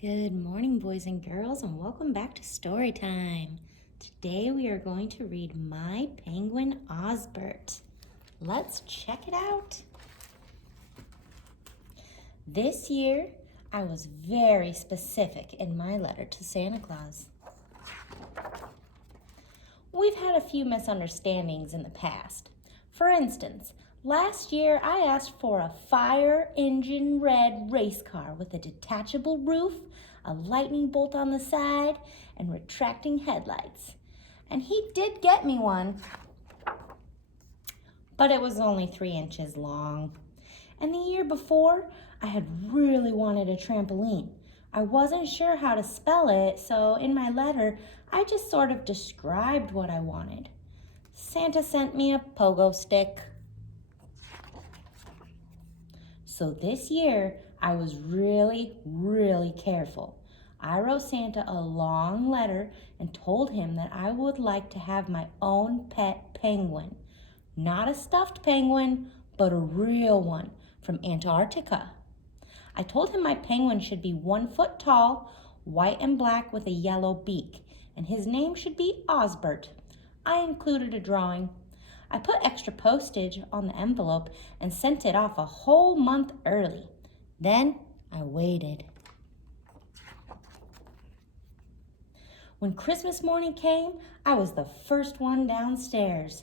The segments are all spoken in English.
Good morning, boys and girls, and welcome back to Story Time. Today we are going to read My Penguin Osbert. Let's check it out. This year, I was very specific in my letter to Santa Claus. We've had a few misunderstandings in the past. For instance, last year I asked for a fire engine red race car with a detachable roof, a lightning bolt on the side, and retracting headlights. And he did get me one, but it was only 3 inches long. And the year before, I had really wanted a trampoline. I wasn't sure how to spell it, so in my letter, I just sort of described what I wanted. Santa sent me a pogo stick. So this year, I was really careful. I wrote Santa a long letter and told him that I would like to have my own pet penguin. Not a stuffed penguin, but a real one from Antarctica. I told him my penguin should be 1 foot tall, white and black with a yellow beak, and his name should be Osbert. I included a drawing. I put extra postage on the envelope and sent it off a whole month early. Then I waited. When Christmas morning came, I was the first one downstairs.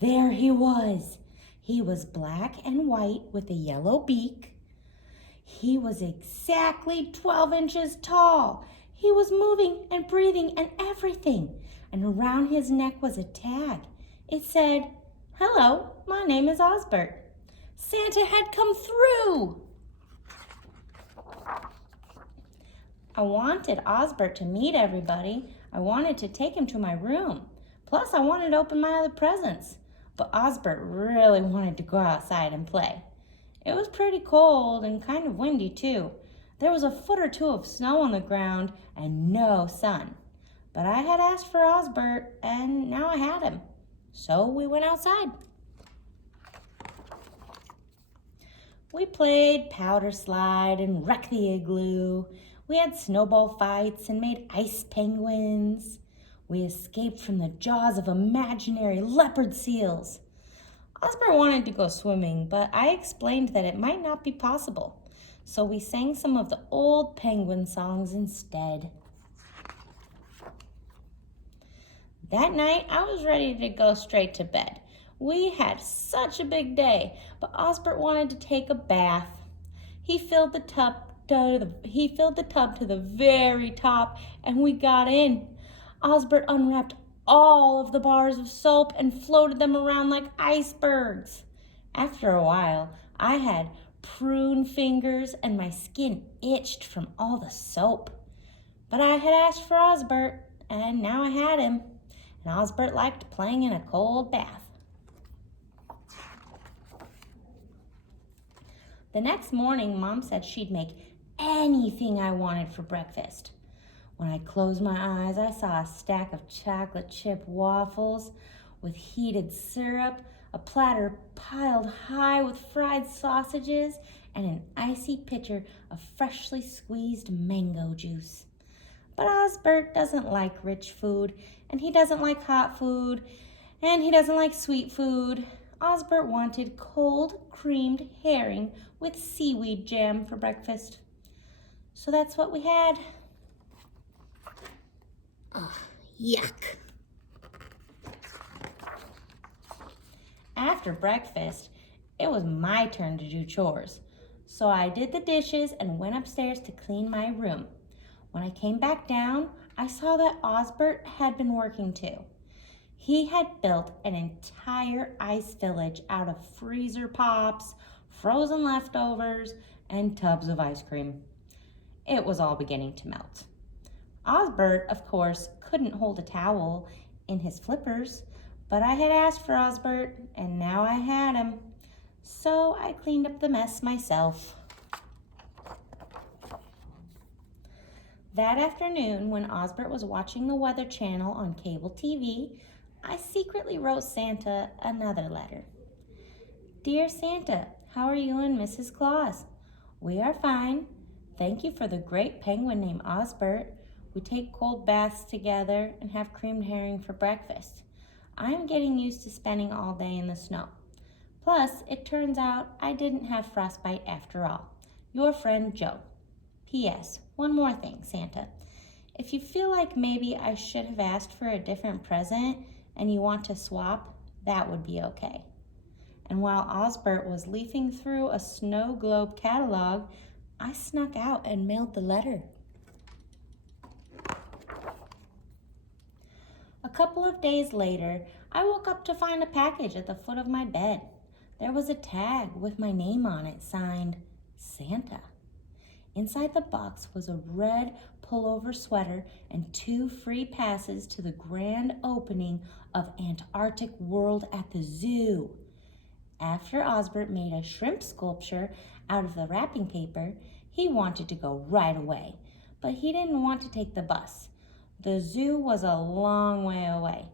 There he was. He was black and white with a yellow beak. He was exactly 12 inches tall. He was moving and breathing and everything. And around his neck was a tag. It said, "Hello, my name is Osbert." Santa had come through. I wanted Osbert to meet everybody. I wanted to take him to my room. Plus, I wanted to open my other presents. But Osbert really wanted to go outside and play. It was pretty cold and kind of windy too. There was a foot or 2 of snow on the ground and no sun. But I had asked for Osbert and now I had him. So we went outside. We played powder slide and wreck the igloo. We had snowball fights and made ice penguins. We escaped from the jaws of imaginary leopard seals. Osbert wanted to go swimming, but I explained that it might not be possible. So we sang some of the old penguin songs instead. That night, I was ready to go straight to bed. We had such a big day, but Osbert wanted to take a bath. He filled the tub to the very top, and we got in. Osbert unwrapped all of the bars of soap and floated them around like icebergs. After a while, I had prune fingers and my skin itched from all the soap. But I had asked for Osbert, and now I had him. And Osbert liked playing in a cold bath. The next morning, Mom said she'd make anything I wanted for breakfast. When I closed my eyes, I saw a stack of chocolate chip waffles with heated syrup, a platter piled high with fried sausages, and an icy pitcher of freshly squeezed mango juice. But Osbert doesn't like rich food, and he doesn't like hot food, and he doesn't like sweet food. Osbert wanted cold creamed herring with seaweed jam for breakfast. So that's what we had. Ugh, yuck. After breakfast, it was my turn to do chores. So I did the dishes and went upstairs to clean my room. When I came back down, I saw that Osbert had been working too. He had built an entire ice village out of freezer pops, frozen leftovers, and tubs of ice cream. It was all beginning to melt. Osbert, of course, couldn't hold a towel in his flippers, but I had asked for Osbert, and now I had him. So I cleaned up the mess myself. That afternoon, when Osbert was watching the Weather Channel on cable TV, I secretly wrote Santa another letter. "Dear Santa, how are you and Mrs. Claus? We are fine. Thank you for the great penguin named Osbert. We take cold baths together and have creamed herring for breakfast. I'm getting used to spending all day in the snow. Plus, it turns out I didn't have frostbite after all. Your friend, Joe. P.S. One more thing, Santa. If you feel like maybe I should have asked for a different present and you want to swap, that would be okay. And while Osbert was leafing through a snow globe catalog, I snuck out and mailed the letter. A couple of days later, I woke up to find a package at the foot of my bed. There was a tag with my name on it, signed Santa. Inside the box was a red pullover sweater and 2 free passes to the grand opening of Antarctic World at the zoo. After Osbert made a shrimp sculpture out of the wrapping paper, he wanted to go right away, but he didn't want to take the bus. The zoo was a long way away,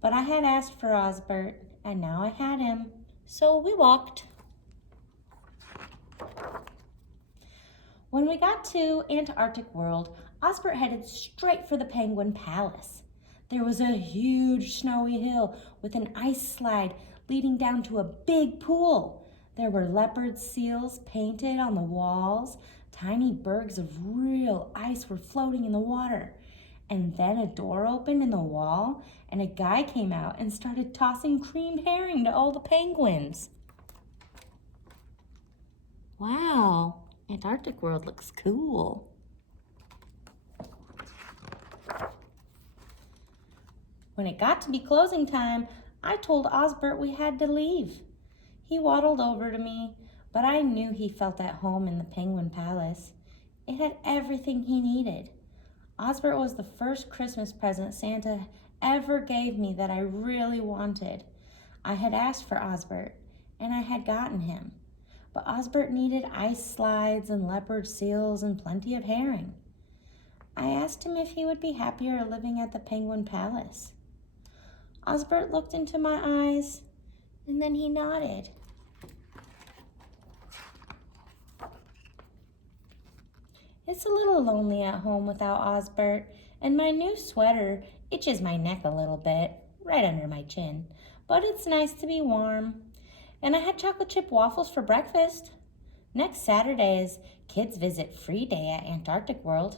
but I had asked for Osbert, and now I had him, so we walked. When we got to Antarctic World, Osbert headed straight for the Penguin Palace. There was a huge snowy hill with an ice slide leading down to a big pool. There were leopard seals painted on the walls. Tiny bergs of real ice were floating in the water. And then a door opened in the wall, and a guy came out and started tossing creamed herring to all the penguins. Wow, Antarctic World looks cool. When it got to be closing time, I told Osbert we had to leave. He waddled over to me, but I knew he felt at home in the Penguin Palace. It had everything he needed. Osbert was the first Christmas present Santa ever gave me that I really wanted. I had asked for Osbert, and I had gotten him. But Osbert needed ice slides and leopard seals and plenty of herring. I asked him if he would be happier living at the Penguin Palace. Osbert looked into my eyes, and then he nodded. It's a little lonely at home without Osbert, and my new sweater itches my neck a little bit, right under my chin. But it's nice to be warm. And I had chocolate chip waffles for breakfast. Next Saturday is Kids Visit Free Day at Antarctic World.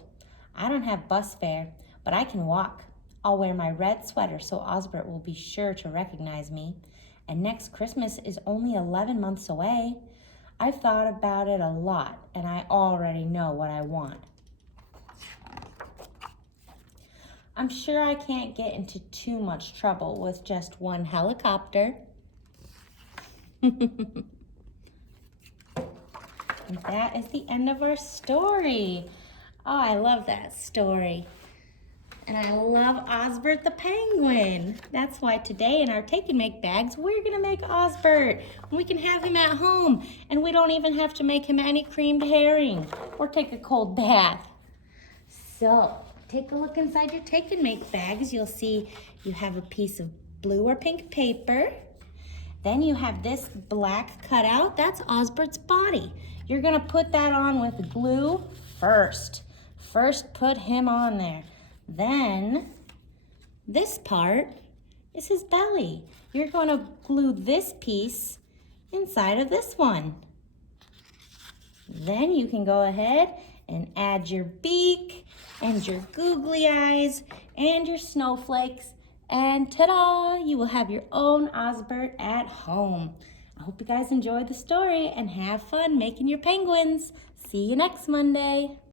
I don't have bus fare, but I can walk. I'll wear my red sweater so Osbert will be sure to recognize me. And next Christmas is only 11 months away. I've thought about it a lot, and I already know what I want. I'm sure I can't get into too much trouble with just one helicopter. And that is the end of our story. Oh, I love that story. And I love Osbert the penguin. That's why today in our Take and Make bags, we're gonna make Osbert. We can have him at home, and we don't even have to make him any creamed herring or take a cold bath. So, take a look inside your Take and Make bags. You'll see you have a piece of blue or pink paper. Then you have this black cutout. That's Osbert's body. You're gonna put that on with glue first. First, put him on there. Then, this part is his belly. You're going to glue this piece inside of this one. Then you can go ahead and add your beak and your googly eyes and your snowflakes. And ta-da! You will have your own Osbert at home. I hope you guys enjoyed the story and have fun making your penguins. See you next Monday.